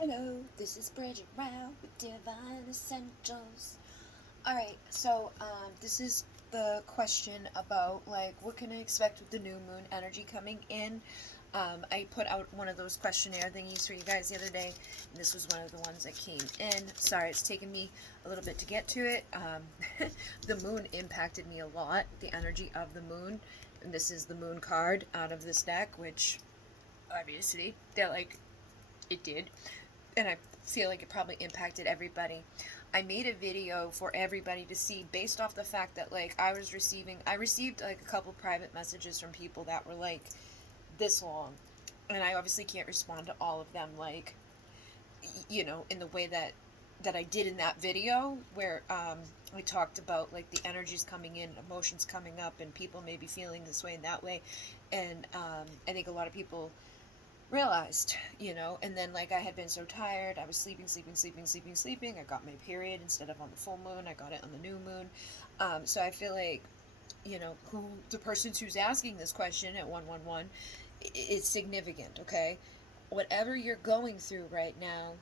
Hello, this is Bridget Rao with Divine Essentials. Alright, so this is the question about like what can I expect with the new moon energy coming in. I put out one of those questionnaire thingies for you guys the other day, and this was one of the ones that came in. Sorry, it's taken me a little bit to get to it. The moon impacted me a lot, the energy of the moon, and this is the moon card out of this deck, which obviously they're like, it did, and I feel like it probably impacted everybody. I made a video for everybody to see based off the fact that like I received like a couple private messages from people that were like this long, and I obviously can't respond to all of them like in the way that I did in that video where we talked about like the energies coming in, emotions coming up, and people may be feeling this way and that way, and I think a lot of people realized, and then like I had been so tired, I was sleeping. I got my period instead of on the full moon, I got it on the new moon. So I feel like, who the person who's asking this question at 111 is significant, okay? Whatever you're going through right now,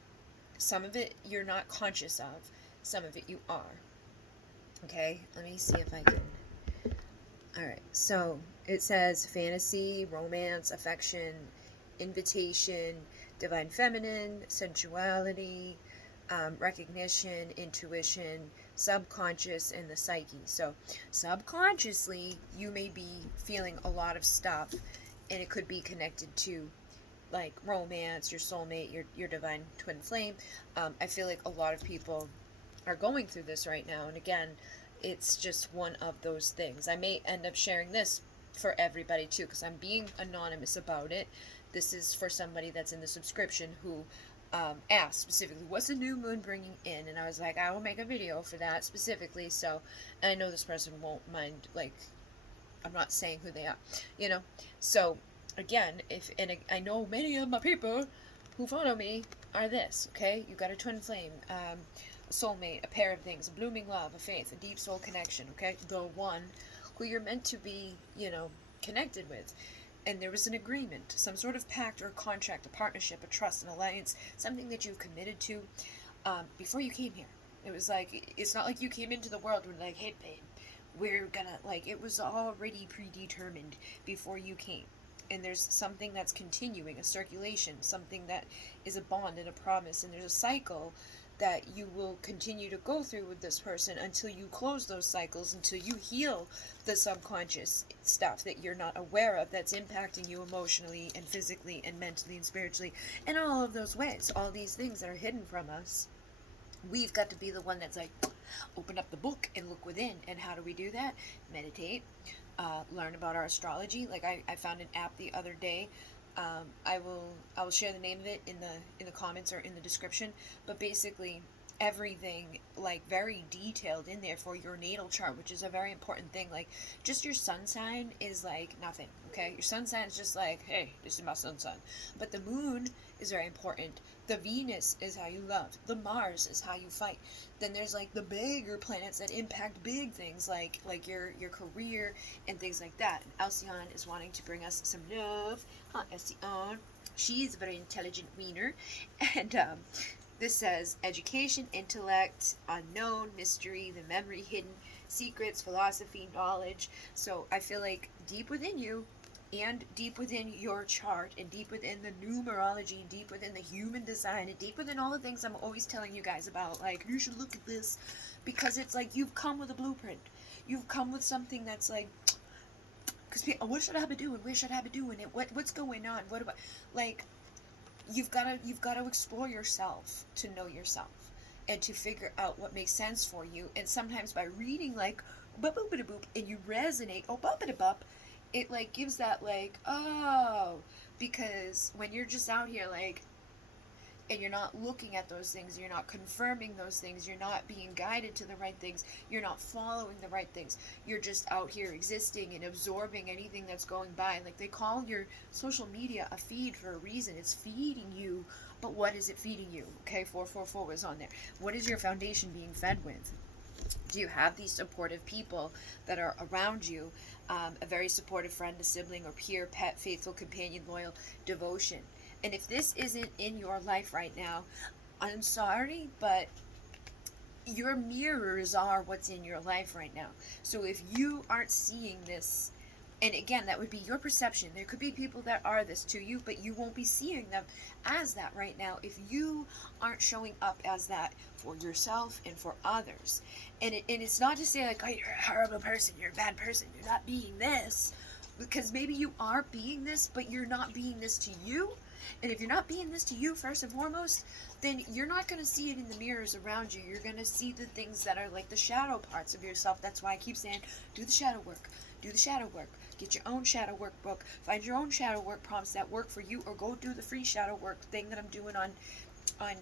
some of it you're not conscious of, some of it you are. Okay, let me see if I can. All right, so it says fantasy, romance, affection, invitation, divine feminine, sensuality, recognition, intuition, subconscious, and the psyche. So, subconsciously, you may be feeling a lot of stuff, and it could be connected to like romance, your soulmate, your divine twin flame. I feel like a lot of people are going through this right now, and again, it's just one of those things. I may end up sharing this for everybody too because I'm being anonymous about it. This is for somebody that's in the subscription who asked specifically, what's the new moon bringing in? And I was like, I will make a video for that specifically. So, and I know this person won't mind, like, I'm not saying who they are, you know? So, again, I know many of my people who follow me are this, okay? You got a twin flame, a soulmate, a pair of things, a blooming love, a faith, a deep soul connection, okay? The one who you're meant to be, connected with. And there was an agreement, some sort of pact or contract, a partnership, a trust, an alliance, something that you've committed to before you came here. It was like, it's not like you came into the world and like, hey, babe, we're gonna, like, it was already predetermined before you came. And there's something that's continuing, a circulation, something that is a bond and a promise, and there's a cycle that you will continue to go through with this person until you close those cycles, until you heal the subconscious stuff that you're not aware of that's impacting you emotionally and physically and mentally and spiritually and all of those ways, all these things that are hidden from us. We've got to be the one that's like, open up the book and look within. And how do we do that? Meditate, learn about our astrology. Like I found an app the other day. I will share the name of it in the comments or in the description. But basically, everything like very detailed in there for your natal chart, which is a very important thing. Like just your sun sign is like nothing. Okay, your sun sign is just like, hey, this is my sun sign. But the moon is very important. The Venus is how you love. The Mars is how you fight. Then there's like the bigger planets that impact big things like your career and things like that. And Alcyon is wanting to bring us some love. Huh, Alcyon. She's a very intelligent wiener. And this says education, intellect, unknown, mystery, the memory hidden, secrets, philosophy, knowledge. So I feel like deep within you and deep within your chart and deep within the numerology, deep within the human design, and deep within all the things I'm always telling you guys about, like, you should look at this, because it's like you've come with a blueprint. You've come with something that's like, because what should I be doing? Where should I be doing it? What's going on? What about, like, you've got to explore yourself to know yourself and to figure out what makes sense for you. And sometimes by reading like boop boop boop and you resonate, oh boop boop, it like gives that like, oh, because when you're just out here like, and you're not looking at those things, you're not confirming those things, you're not being guided to the right things, you're not following the right things, you're just out here existing and absorbing anything that's going by. Like they call your social media a feed for a reason. It's feeding you, but what is it feeding you? Okay, 444 was on there. What is your foundation being fed with? Do you have these supportive people that are around you? A very supportive friend, a sibling or peer, pet, faithful companion, loyal, devotion. And if this isn't in your life right now, I'm sorry, but your mirrors are what's in your life right now. So if you aren't seeing this, and again, that would be your perception. There could be people that are this to you, but you won't be seeing them as that right now if you aren't showing up as that for yourself and for others. And it's not to say like, oh, you're a horrible person, you're a bad person, you're not being this. Because maybe you are being this, but you're not being this to you. And if you're not being this to you first and foremost, then you're not going to see it in the mirrors around you. You're going to see the things that are like the shadow parts of yourself. That's why I keep saying, do the shadow work. Do the shadow work. Get your own shadow workbook. Find your own shadow work prompts that work for you, or go do the free shadow work thing that I'm doing on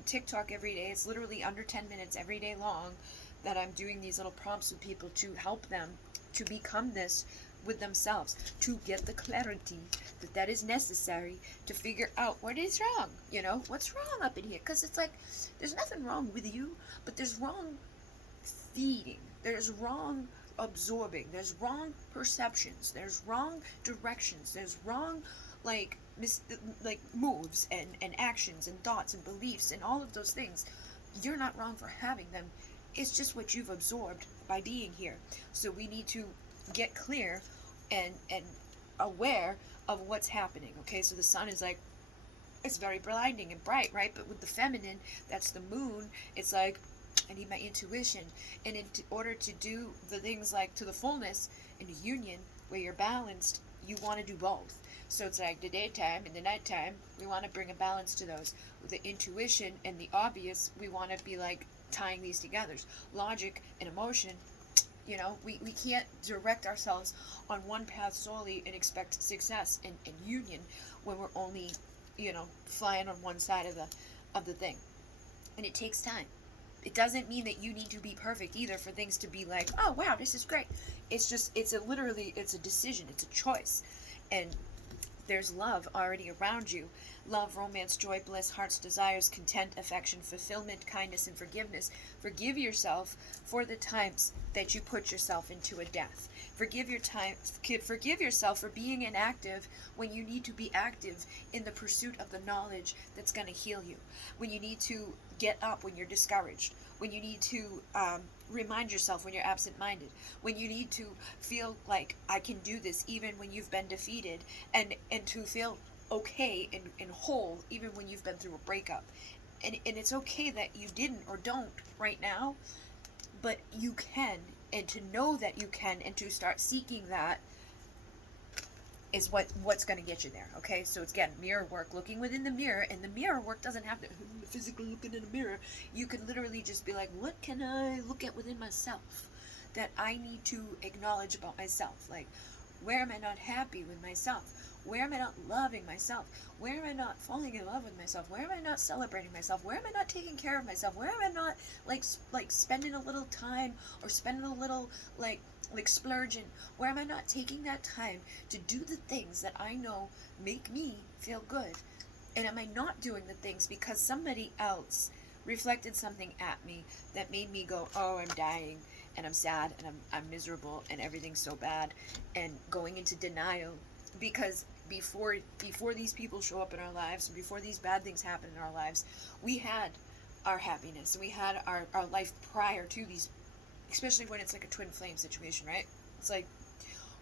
TikTok every day. It's literally under 10 minutes every day long that I'm doing these little prompts with people to help them to become this with themselves, to get the clarity that is necessary to figure out what is wrong, what's wrong up in here. Because it's like, there's nothing wrong with you, but there's wrong feeding, there's wrong absorbing, there's wrong perceptions, there's wrong directions, there's wrong like moves and actions and thoughts and beliefs and all of those things. You're not wrong for having them. It's just what you've absorbed by being here. So we need to get clear and aware of what's happening. Okay, so the sun is like, it's very blinding and bright, right? But with the feminine, that's the moon, it's like, I need my intuition. And in order to do the things like to the fullness in a union where you're balanced, you want to do both. So it's like the daytime and the nighttime, we want to bring a balance to those. With the intuition and the obvious, we want to be like tying these together. Logic and emotion, we can't direct ourselves on one path solely and expect success and union when we're only, flying on one side of the thing. And it takes time. It doesn't mean that you need to be perfect either for things to be like, oh wow, this is great. It's just, it's a decision, it's a choice. And there's love already around you. Love, romance, joy, bliss, heart's desires, content, affection, fulfillment, kindness, and forgiveness. Forgive yourself for the times that you put yourself into a death. Forgive yourself for being inactive when you need to be active in the pursuit of the knowledge that's going to heal you. When you need to get up when you're discouraged. When you need to remind yourself when you're absent-minded. When you need to feel like, I can do this even when you've been defeated. And to feel okay and whole even when you've been through a breakup. And it's okay that you didn't or don't right now, but you can. And to know that you can and to start seeking that is what's going to get you there. Okay, so it's, again, mirror work, looking within the mirror. And the mirror work doesn't have to physically looking in a mirror. You can literally just be like, what can I look at within myself that I need to acknowledge about myself? Like, where am I not happy with myself? Where am I not loving myself? Where am I not falling in love with myself? Where am I not celebrating myself? Where am I not taking care of myself? Where am I not like spending a little time or spending a little like splurging? Where am I not taking that time to do the things that I know make me feel good? And am I not doing the things because somebody else reflected something at me that made me go, oh, I'm dying and I'm sad and I'm miserable and everything's so bad, and going into denial? Because before these people show up in our lives, and before these bad things happen in our lives, we had our happiness, we had our life prior to these, especially when it's like a twin flame situation, right? It's like,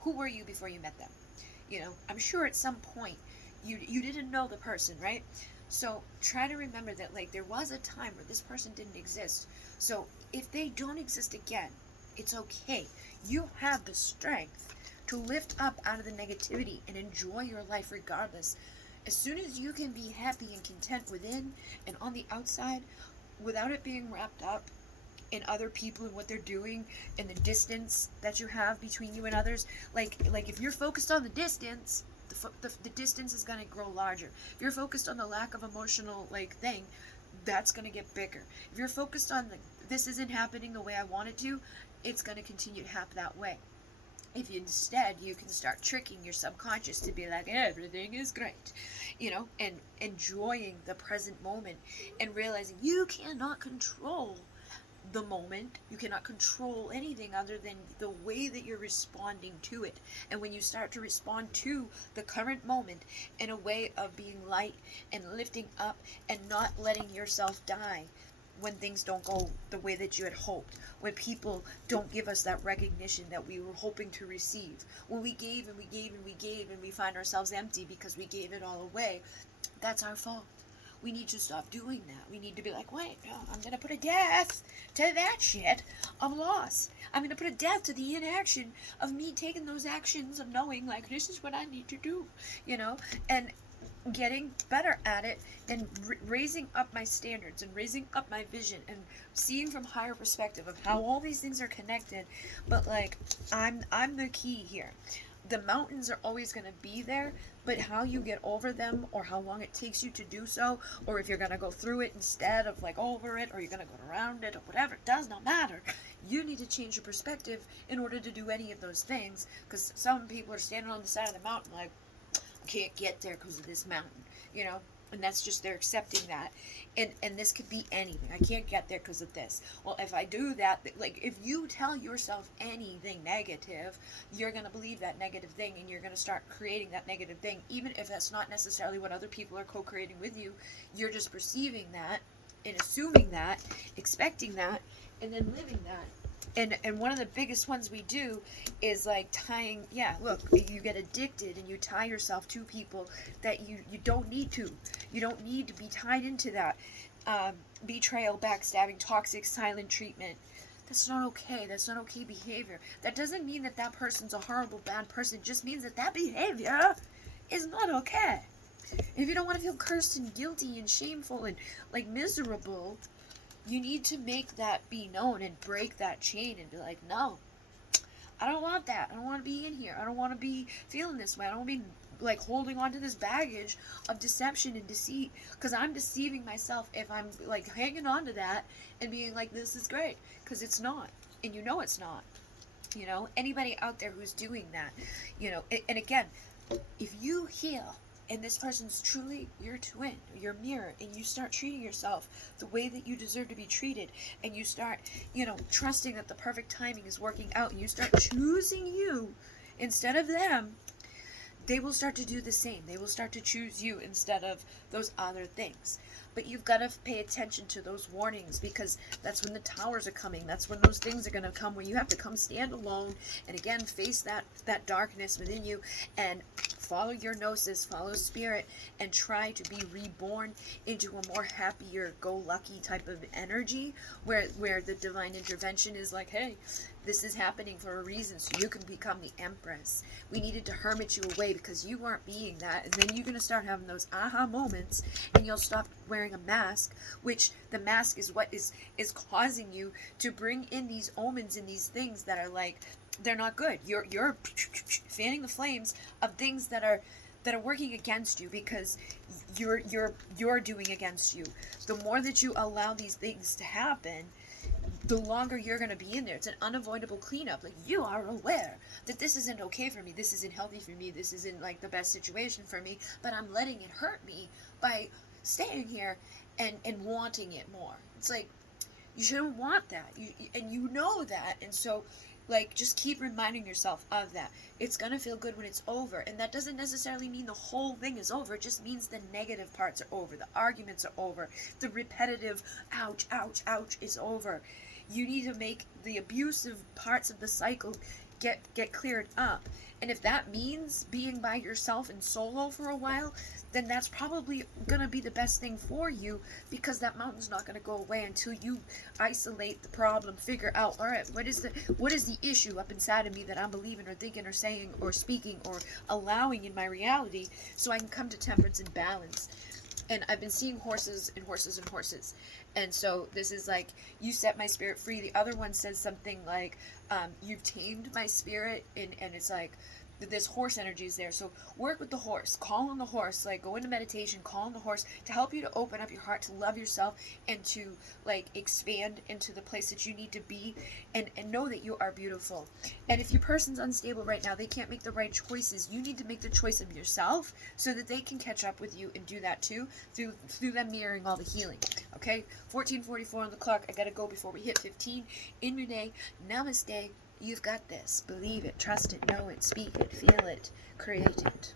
who were you before you met them? I'm sure at some point you didn't know the person, right? So try to remember that, like, there was a time where this person didn't exist. So if they don't exist again, it's okay. You have the strength to lift up out of the negativity and enjoy your life regardless. As soon as you can be happy and content within and on the outside without it being wrapped up in other people and what they're doing and the distance that you have between you and others, like if you're focused on the distance, the distance is going to grow larger. If you're focused on the lack of emotional thing, that's going to get bigger. If you're focused on this isn't happening the way I want it to, it's going to continue to happen that way. If instead you can start tricking your subconscious to be like, everything is great, and enjoying the present moment and realizing you cannot control the moment. You cannot control anything other than the way that you're responding to it. And when you start to respond to the current moment in a way of being light and lifting up and not letting yourself die when things don't go the way that you had hoped, when people don't give us that recognition that we were hoping to receive, when we gave and we gave and we gave and we find ourselves empty because we gave it all away, that's our fault. We need to stop doing that. We need to be like, wait, no, I'm going to put a death to that shit of loss. I'm going to put a death to the inaction of me taking those actions of knowing, like, this is what I need to do, and getting better at it, and raising up my standards and raising up my vision and seeing from higher perspective of how all these things are connected. But like, I'm the key here. The mountains are always going to be there, but how you get over them, or how long it takes you to do so, or if you're going to go through it instead of like over it, or you're going to go around it, or whatever, it does not matter. You need to change your perspective in order to do any of those things, because some people are standing on the side of the mountain like, can't get there because of this mountain, and that's just, they're accepting that. And this could be anything. I can't get there because of this. Well, if I do that, like, if you tell yourself anything negative, you're going to believe that negative thing, and you're going to start creating that negative thing, even if that's not necessarily what other people are co-creating with you. You're just perceiving that and assuming that, expecting that, and then living that. And one of the biggest ones we do is like tying, look, you get addicted and you tie yourself to people that you don't need to. You don't need to be tied into that. Betrayal, backstabbing, toxic, silent treatment. That's not okay. That's not okay behavior. That doesn't mean that that person's a horrible, bad person. It just means that that behavior is not okay. If you don't want to feel cursed and guilty and shameful and like miserable, you need to make that be known and break that chain and be like, no, I don't want that. I don't want to be in here. I don't want to be feeling this way. I don't want to be like holding on to this baggage of deception and deceit, because I'm deceiving myself if I'm like hanging on to that and being like, this is great, because it's not. And it's not. Anybody out there who's doing that, and again, if you heal and this person's truly your twin, your mirror, and you start treating yourself the way that you deserve to be treated, and you start, trusting that the perfect timing is working out, and you start choosing you instead of them, they will start to do the same. They will start to choose you instead of those other things. But you've got to pay attention to those warnings, because that's when the towers are coming. That's when those things are going to come, where you have to come stand alone and again face that darkness within you and follow your gnosis, follow spirit, and try to be reborn into a more happier, go-lucky type of energy, where the divine intervention is like, hey, this is happening for a reason, so you can become the empress. We needed to hermit you away because you weren't being that, and then you're going to start having those aha moments, and you'll stop wearing a mask, which the mask is what is causing you to bring in these omens and these things that are like, they're not good. You're fanning the flames of things that are working against you, because you're doing against you. The more that you allow these things to happen, the longer you're going to be in there. It's an unavoidable cleanup. Like, you are aware that this isn't okay for me, this isn't healthy for me, this isn't like the best situation for me, but I'm letting it hurt me by staying here and wanting it more. It's like, you shouldn't want that, and you know that, and so like, just keep reminding yourself of that. It's gonna feel good when it's over, and that doesn't necessarily mean the whole thing is over. It just means the negative parts are over, the arguments are over, the repetitive ouch, ouch, ouch is over. You need to make the abusive parts of the cycle get cleared up. And if that means being by yourself and solo for a while, then that's probably gonna be the best thing for you, because that mountain's not gonna go away until you isolate the problem, figure out, all right, what is the issue up inside of me that I'm believing or thinking or saying or speaking or allowing in my reality, so I can come to temperance and balance. And I've been seeing horses and horses and horses. And so this is like, you set my spirit free. The other one says something like, you've tamed my spirit, and it's like, this horse energy is there. So work with the horse, call on the horse, like go into meditation, call on the horse to help you to open up your heart, to love yourself, and to like expand into the place that you need to be, and know that you are beautiful. And if your person's unstable right now, they can't make the right choices, you need to make the choice of yourself so that they can catch up with you and do that too, through them mirroring all the healing. Okay, 14:44 on the clock. I gotta go before we hit 15 in your day. Namaste. You've got this. Believe it, trust it, know it, speak it, feel it, create it.